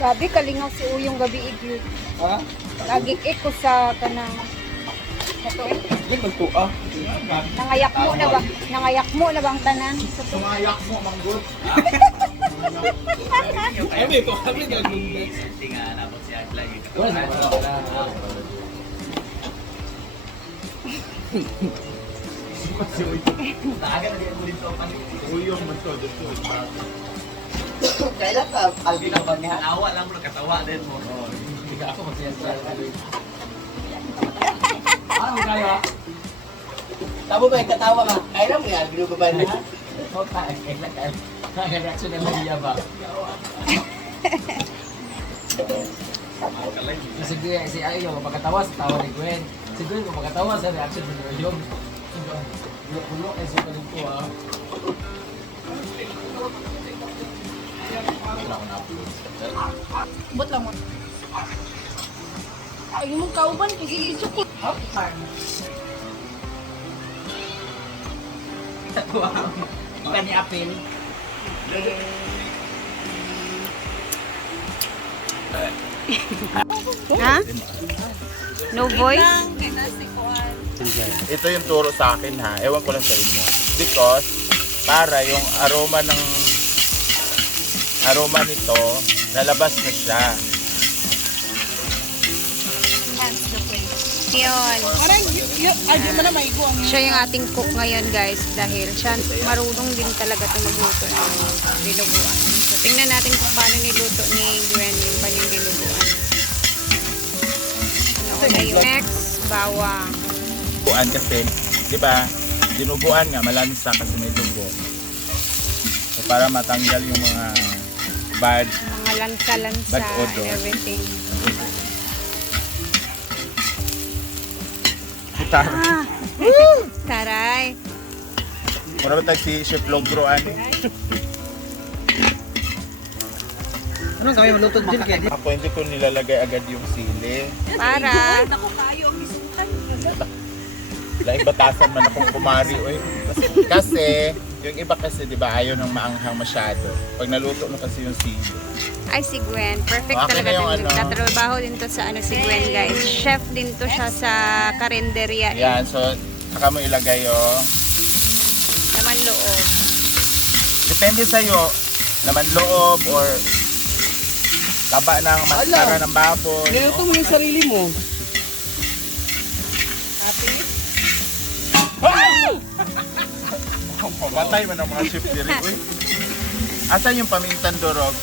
Gabi, kalingaw si Uyong gabi igyud. Ha? Lagi ko sa kanang ito eh. Hindi magtuwa. Nangayak mo na ba? Nangayak mo na bang tanan? Sumayak mo, manggod. Ay, may ito kami gagawin. Tingnan na po siya lagi. Wala sa Naaga na din ulit to pag Uyong man to, dito. kailan ka Alvin ang pag awa lang mo katawa din mo. Hindi ka ako magsiyasya. Ano kaya? Tabo ba yung katawa ka? Kailan mo yan? Binuguban na? Oh, kailan kaya? Kaya reaction ng Maria ba? Sige, si Ayo, pagkatawa sa tawa ni Gwen. Si Gwen, pagkatawa sa reaction ni Uyong. Bulok kasi paling ko ah. Bot lang mo. Ay, mong kauban kasi gusto ko. Bukan ni Apil. Ha? No voice? Ito yung turo sa akin ha. Ewan ko lang sa inyo. Because para yung aroma nito nalabas na siya. Yun. Parang adyo mo na maigo ang Siya yung ating cook ngayon guys dahil siya marunong din talaga ito magluto ng dinuguan. So tingnan natin kung paano niluto ni Gwen yung kanyang dinuguan. Ano na yung next? Bawang. Buan kasi, di ba? Dinuguan nga malansa kasi may dugo. So para matanggal yung mga bad Mga lansa-lansa Bad odor. and everything. tara. Ah! Taray. Mura ba tayo si Chef Logro ani? Anong kami malutod din kaya? Ako hindi ko nilalagay agad yung sili. Para. Ako kayo ang isukan. Dahil batasan man akong kumari. Oy. Kasi, yung iba kasi, di ba, ayaw nang maanghang masyado. Pag naluto na kasi yung sili. Ay, si Gwen. Perfect Okay talaga na yung din. ano. Nagtatrabaho din to sa si Gwen, guys. Chef din to siya sa karinderya. Yan, so, saka mo ilagay yung Naman loob. depende sa'yo, naman loob or taba ng maskara ng baboy. Niluto mo yung sarili mo. Ang pamatay man ang mga chef diri. Uy. Asan yung pamintan durog?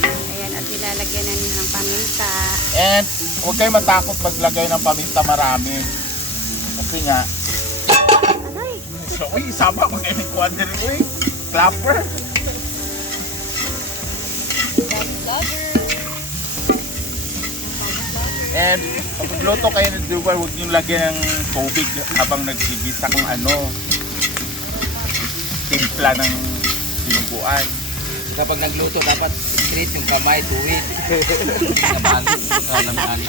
Ayan, at ilalagyan na nila ng paminta. And huwag kayo matakot paglagay ng paminta marami. Kasi nga, Aray! so, uy, isama mag-edit ko diri. Uy, clapper. And pag magluto kayo ng dubar, huwag niyong lagyan ng tubig habang nagsibisa kung ano. Timpla ng dinuguan. Kapag nagluto, dapat straight yung kamay, tuwid. Naman.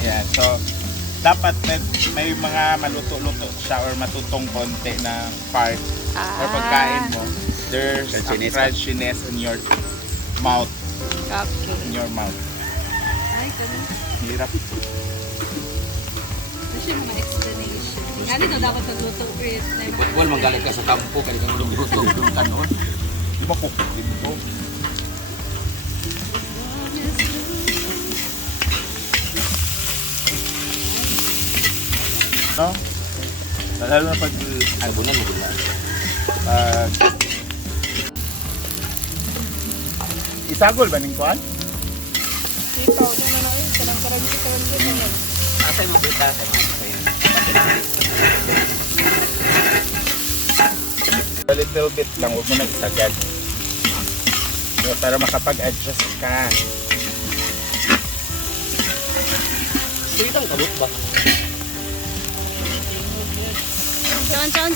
Yan, so dapat may mga maluto-luto siya or matutong konti na part or pagkain mo. There's a crunchiness in your mouth. Okay. In your mouth. Ay, ganun. Hirap. Kasi yung mga explanation. Ano daw dapat magluto, Chris? Football, manggalit ka sa kampo, kaya kang lugluto yung kanon. Di ba kukutin mo? No? Lalo na pag Sabunan mo gula. pag isagol ba ning kuan? Ikaw, ano na yun? Karang-karang dito, karang dito. Asay mo kita, asay mo. A little bit lang, huwag mo na isagad. So, para makapag-adjust ka. Sweet ang kabut ba?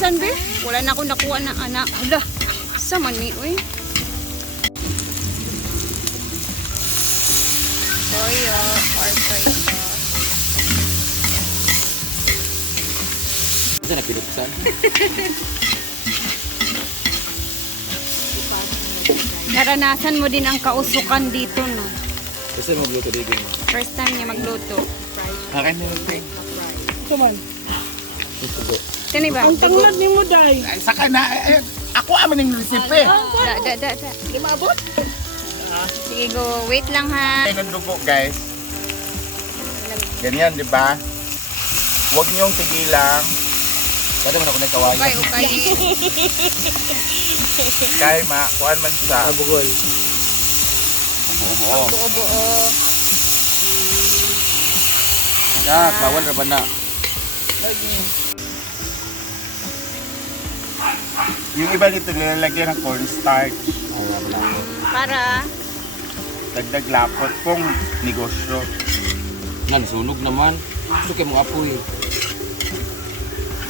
Saan, be? Wala na akong nakuha na anak. Hala, sa mani, uy. Toyo or soy sauce. Saan na pinuksan? Naranasan mo din ang kausukan dito, no? Kasi magluto dito. First time niya magluto. Akin na yung thing. Ito man. Sino ba? Ang tanglad ni mo, day. Saka na, ako aman yung recipe. Da. Di maabot? Sige, go. Wait lang, ha. Ay, ng dugo, guys. Ganyan, di ba? Huwag niyong tigilang Kada man ako nagkawayan. Okay. kay makuan man sa Bugol. buo-buo. Buo-buo. Yak, bawal ra ba na? Yung iba dito nilalagyan ng cornstarch. Para, Dagdag lapot kung negosyo. Nan, sunog naman. Suki mo apoy.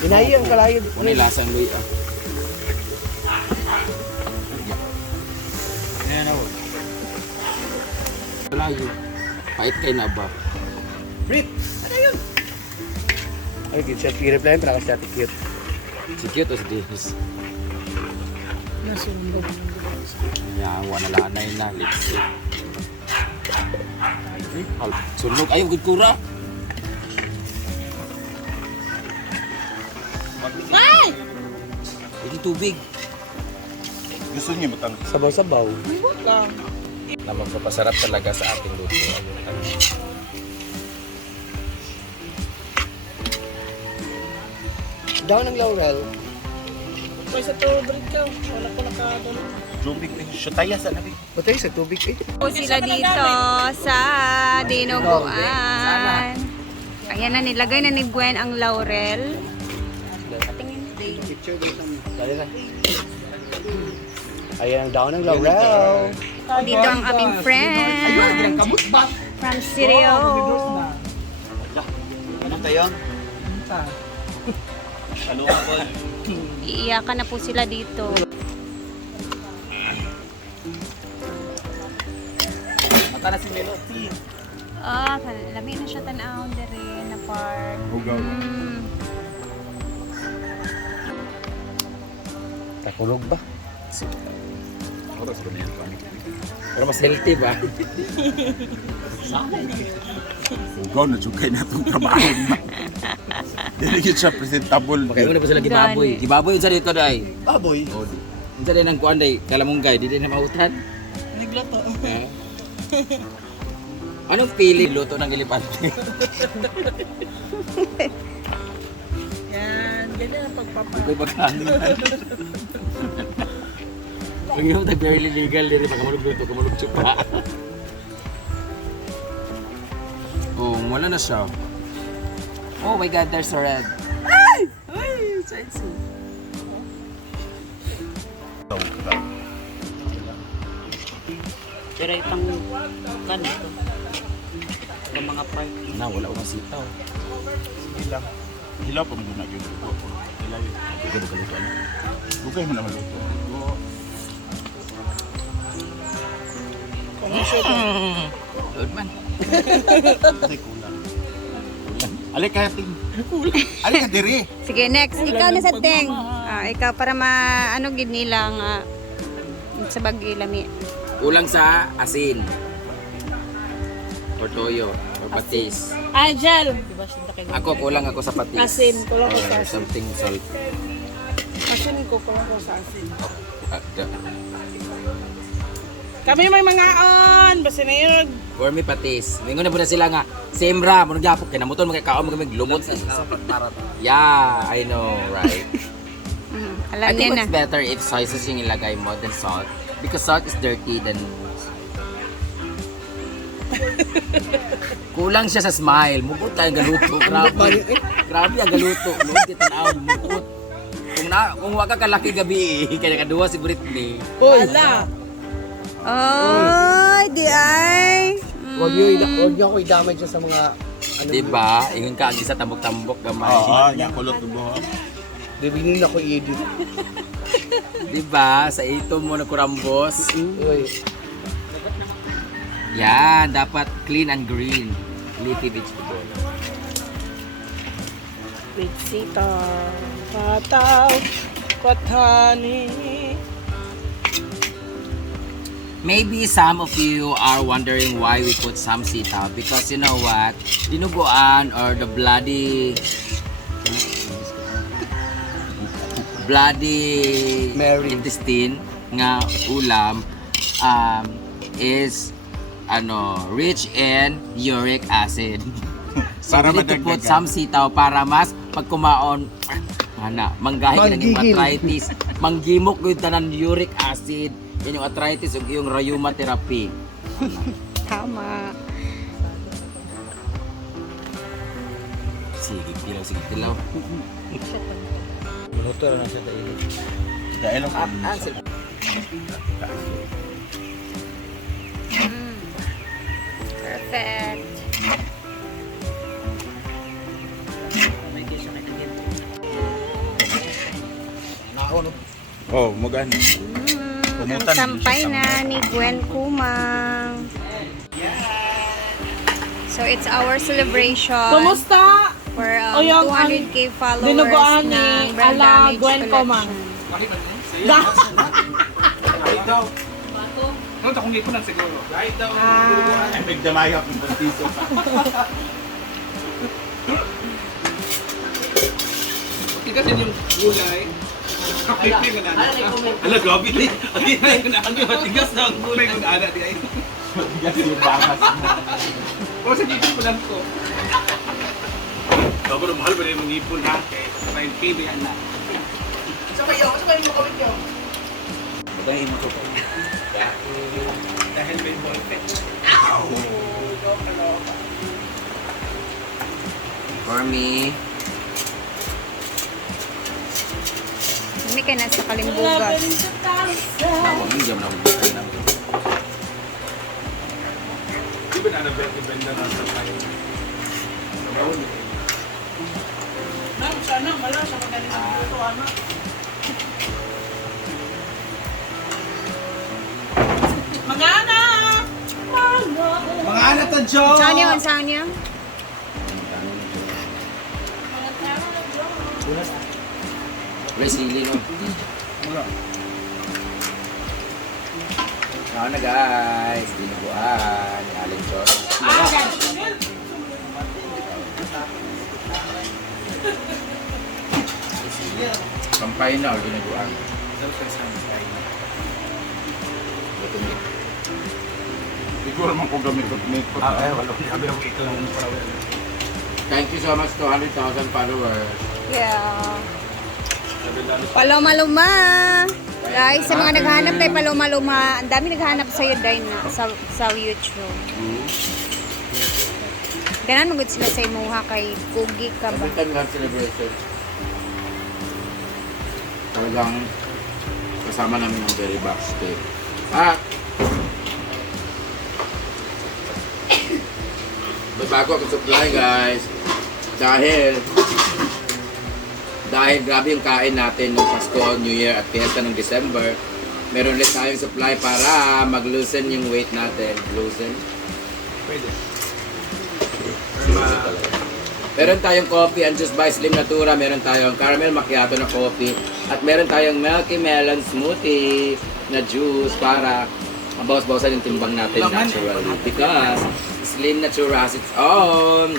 Inayi ang kalayo. Wala lasang luy ah. Ayan ako. Layo. Pait kay na ba? Brit! Ano yun? Ay, good siya. P-reply para kasi ati cute. Si cute o si Dennis? Nasunog. Yan, wala lanay na. Let's see. Sunog. Ayaw, good kura. Ay! Hindi tubig. Gusto niyo matang Sabaw-sabaw. Ibot lang. Na magpapasarap talaga sa ating luto. Daw ng laurel. May sa to, Brit ka. Wala ko nakadalo. tubig din. Shotaya sa nabi. Batay sa tubig eh. po sila dito sa dinuguan. Ayan na, nilagay na ni Gwen ang laurel. Patingin. Dali na. Ayan ang daw ng laurel. Dito ang aming friend from Sirio. Ano tayo? Iiyakan na po sila dito. Mata na si Melody. Ah, lami na siya tanawon dere na park. Hugaw. Takulog ba? Pero mas healthy ba? Hugaw na jugay na itong trabaho na. Dili yun siya presentable. Kaya una pa sila gibaboy. Gibaboy yun sa dito day. Baboy. O, yun sa din ang kuan day. Kalamunggay, di din na mautan. Naglato. Eh. Anong pili luto ng elepante? Yan. Ganyan ang pagpapa. Iko'y magkanin. Pag yun tayo barely legal din, pagkamalog luto, kamalog tsupa. Oh, wala na siya. Oh my God, there's a red. Ay! Ay, sexy. Pero itong ganito, yung mga part. Na, wala akong sitaw. Hilaw. Hilaw pa muna yung dugo. Hilaw yun. Ikaw ba kaluto ano? Bugay mo na maluto. Lord man. Kasi kulang. Alay ka ting. Alay ka diri. Sige, next. Ikaw na sa Teng. Ah, ikaw para ano gid nilang sa bagi lami. Kulang sa asin. Or toyo. Or patis. Angel! Diba sinta kayo? Ako, kulang ako sa patis. Asin, kulang ako sa Or asin. something salt. Asin ko ko sa asin. Ah, Kami may mga on! Basta na yun. For me, patis. Mingon na po na sila nga, sembra, mo nagyapok, kaya namuton mga kaon, mga lumot. Yeah, I know, right? Alam I niya think na. it's better if soy sauce yung ilagay mo than salt. Because salt is dirty than... Kulang siya sa smile. Mugot tayo ang galuto. Grabe. Grabe ang galuto. Luod kita na ang mugot. Kung waka ka laki gabi, kaya kaduwa si Britney. Wala! Oy, di ay. Huwag niyo ako idamay dyan sa mga ano. Diba? Ingon ka ang isa tambok-tambok gamay. Oo, niya kulot tubo. Bibinin ako i-edit. Diba? Sa ito mo na kurambos. Uy. Yan, dapat clean and green. Leafy vegetable. with sitaw. Pataw, patani. Maybe some of you are wondering why we put some sitaw because you know what? Dinuguan or the bloody Mary. intestine nga ulam is rich in uric acid. So Para we need to put madagdagan. some sitaw para mas pag kumaon manggahi ka ng yung Manggigil. arthritis, manggimok yung tanan uric acid, yan yung arthritis ug yung rheumatherapy. Tama. Sige tilaw. Minuto na siya tayo. Dahil ang Perfect. Oh, magano. Ang sampay na ni Gwen Kumang. So it's our celebration Kumusta? for O, yung 200k followers dinuguan ni ng Brand ala Damage Gwen Kumang. Collection. Da. Ay, magdamayak ng bantiso. Kasi yung gulay, kapipi nga na. Ala, grabe ni. Ang matigas na ang gulay kung ana di ay. Matigas yung bangas mo. O sa dito ko lang ko. Ako na mahal ba rin mong ipon ha? Kaya 5K ba yan na? Sa kayo mo kawit nyo. Magayin mo to. Dahil may ballpen. For me, Hindi ka na sa Kalimbugas. tawag yung jam na kung na. Di ba na nabenta na sa kayo? Ma'am, sana mala sa magaling ng luto, ano? Mga anak! Mga anak to, Joe! Saan yun? Saan yun? Wala sili no. Ano na guys, dinuguan, alin choro. Sampay na o dinuguan. Ito ni. Siguro man kung gamit ko nito. Sabi ako ito lang para. Thank you so much to 100,000 followers. Yeah. Paloma-luma! Guys, sa mga naghahanap tayo paloma-luma, ang dami naghahanap sa'yo dahil na sa YouTube. Ganan magod sila sa imuha kay Kugi ka ba? Every time we have celebration, talagang kasama namin ang very backstage. At may bago akong supply guys. Dahil grabe yung kain natin ng Pasko, New Year at Fiesta ng December, meron ulit tayong supply para mag-loosen yung weight natin. Loosen. Pwede. Meron tayong coffee and Just by Slim Natura, meron tayong caramel macchiato na coffee, at meron tayong milky melon smoothie na juice para mabawas-bawasan yung timbang natin naturally. Because Slim Natura has its own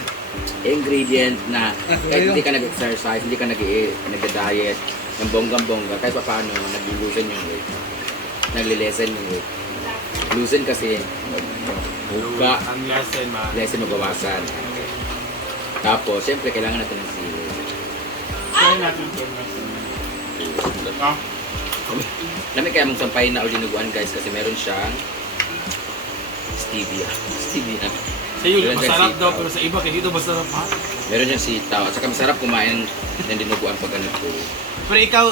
ingredient na kahit hindi ka nag-exercise, hindi ka nag-diet, ng bonggang-bongga, kahit pa paano, nag-loosen yung weight. Nag-lesen yung weight. Loosen kasi, buka, Ang lesson, ma. lesen mabawasan. Okay. Tapos, siyempre, kailangan natin ng sili. Try natin ito. Lami kaya mong sampayin na o dinuguan guys kasi meron siyang stevia. Stevia. Sa iyo, Meron siyang masarap daw, sitaw. pero sa iba, kaya dito masarap ha. Meron siyang sitaw. At saka masarap kumain ng dinuguan pag ganito. Pero ikaw,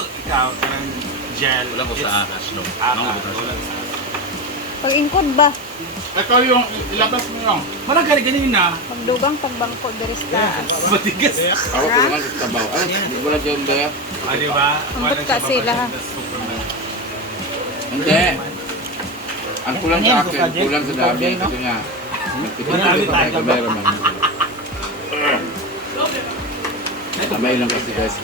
parang gel. Wala ko sa ahas, no? Wala Pag-ingkod ba? Ikaw yung ilabas mo yung. Parang ganyan na. Pagdugang, pagbangko, deristaan. Matigas. Ako ko naman sa tabaw. Ay, hindi mo lang yung ba? Ah, di ba? Ambot ka sila, ha? Hindi. Ang kulang sa akin, kulang sa dami. Kasi nga, nagpipili pa tayo kamera man. Kamay lang kasi guys.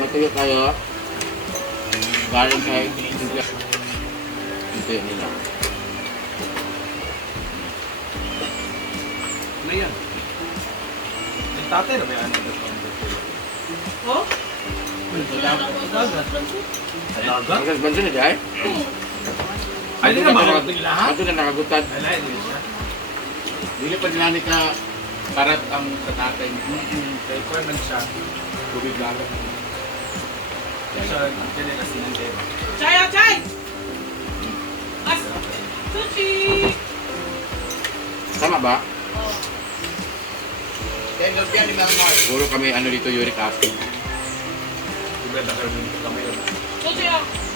Natuyo tayo. Galing kay Hintuyo nila. Ano yan? Yung tatay na may ano na Oh? Alaga? Ang bansa na dahil? Ay, di na makakatong lahat? Ito na nakagutad. Alay, di siya. Dili pa nila ni ka karat ang katatay mo. Kaya ko man siya. Tubig lagat. Siya, hindi nila sinintay. Chay, chay! As! Sushi! Sama ba? Oh. Puro kami ano dito uric acid. Iba na kami. Sushi ah!